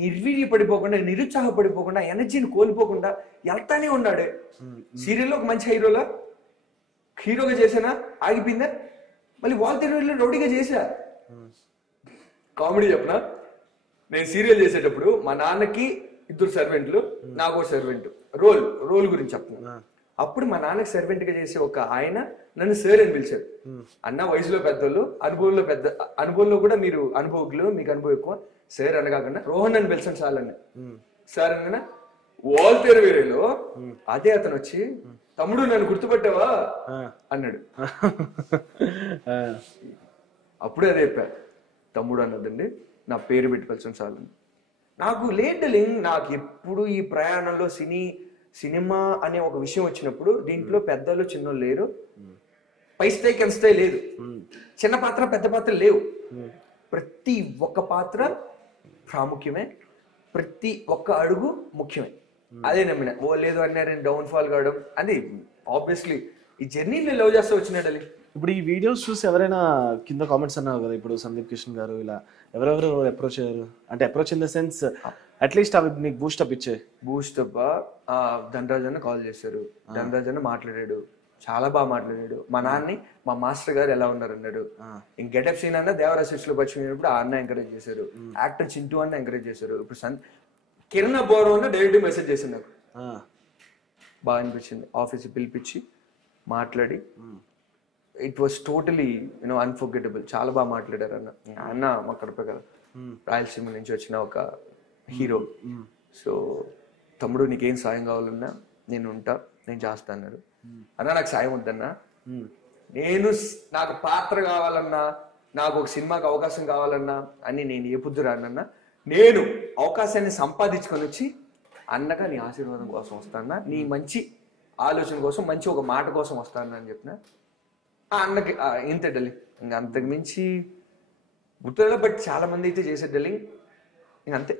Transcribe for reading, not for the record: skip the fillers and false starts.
నిర్వీర్య పడిపోకుండా, నిరుత్సాహపడిపోకుండా, ఎనర్జీని కోల్పోకుండా వెళ్తానే ఉన్నాడు. సీరియల్లో ఒక మంచి హీరోగా చేసానా, ఆగిపోయిందా, మళ్ళీ వాళ్ళ తెలివిలో రౌడీగా చేసా. కామెడీ చెప్పనా, నేను సీరియల్ చేసేటప్పుడు మా నాన్నకి 2 సర్వెంట్లు, నాకు సర్వెంట్. రోల్ గురించి చెప్తున్నా. అప్పుడు మా నాన్నకి సర్వెంట్ గా చేసే ఒక ఆయన నన్ను సార్ అని పిలిచాడు. అన్న వయసులో పెద్దోళ్ళు, అనుభవంలో కూడా మీరు అనుభవజ్ఞులు, మీకు అనుభవం ఎక్కువ, సార్ అనగాకన్నా రోహన్ అని పిలిచాను సార్ అన్న. సార్ అనగా వాల్తేరు వేరేలో అదే అతను వచ్చి, తమ్ముడు నన్ను గుర్తుపట్టావా అన్నాడు. అప్పుడే అదే చెప్పా, తమ్ముడు అన్నదండి నా పేరు పెట్టి పిలిచాను సార్ అని. నాకు నాకు ఎప్పుడు ఈ ప్రయాణంలో సినిమా అనే ఒక విషయం వచ్చినప్పుడు దీంట్లో పెద్దలు చిన్నోళ్ళు లేరు, పై స్థాయి కింద స్థాయి లేదు, చిన్న పాత్ర పెద్ద పాత్ర లేవు. ప్రతి ఒక్క పాత్ర ప్రాముఖ్యమే, ప్రతి ఒక్క అడుగు ముఖ్యమే. అదే నమ్మిన. లేదు అన్నారని డౌన్ ఫాల్ కావడం అది ఆబ్వియస్లీ ఈ జర్నీని లవ్ చేస్తూ వచ్చినాడు. అది ఇప్పుడు ఈ వీడియోస్ చూసి ఎవరైనా కింద కామెంట్స్ అన్నారు కదా, ఇప్పుడు సందీప్ కిషన్ గారు ఇలా ఎవరెవరు అప్రోచ్ అయ్యారు అంటే, approach in the sense at least అవి నీకు బూస్టప్ ఇచ్చాయి? బూస్టప్ ధనరాజ్ అన్న కాల్ చేశారు, ధనరాజ్ అన్న మాట్లాడాడు, చాలా బాగా మాట్లాడాడు. మా నాన్ని మా మాస్టర్ గారు ఎలా ఉన్నారు అన్నాడు. ఇంక గెటప్ సీన్ అన్న దేవరాశిలో పరిచయం ఆ అన్న ఎంకరేజ్ చేశారు, యాక్టర్ చింటూ అన్న ఎంకరేజ్ చేశారు. ఇప్పుడు కిరణ్ బోరం అన్న డైరెక్ట్ మెసేజ్ చేసింది నాకు, బాగా అనిపించింది. ఆఫీస్కి పిలిపించి మాట్లాడి ఇట్ వాస్ టోటలీ అన్ఫర్గెటబుల్. చాలా బాగా మాట్లాడారు అన్న. అన్న మా కడప కదా, రాయలసీమ నుంచి వచ్చిన ఒక హీరో. సో తమ్ముడు నీకేం సాయం కావాలన్నా నేను ఉంటా, నేను చేస్తా అన్నారు. అన్నా నాకు సాయం వద్దన్నా, నాకు పాత్ర కావాలన్నా, నాకు ఒక సినిమాకి అవకాశం కావాలన్నా అని నేను ఏ పొద్దు రానన్నా, నేను అవకాశాన్ని సంపాదించుకొని వచ్చి అన్నగా నీ ఆశీర్వాదం కోసం వస్తానా, నీ మంచి ఆలోచన కోసం, మంచి ఒక మాట కోసం వస్తాను అని చెప్పిన. అన్నకి ఇంత డల్లింగ్, ఇంకా అంతకు మించి గుర్తులేదు. బట్ చాలా మంది అయితే చేసే డల్లింగ్ ఇంక అంతే.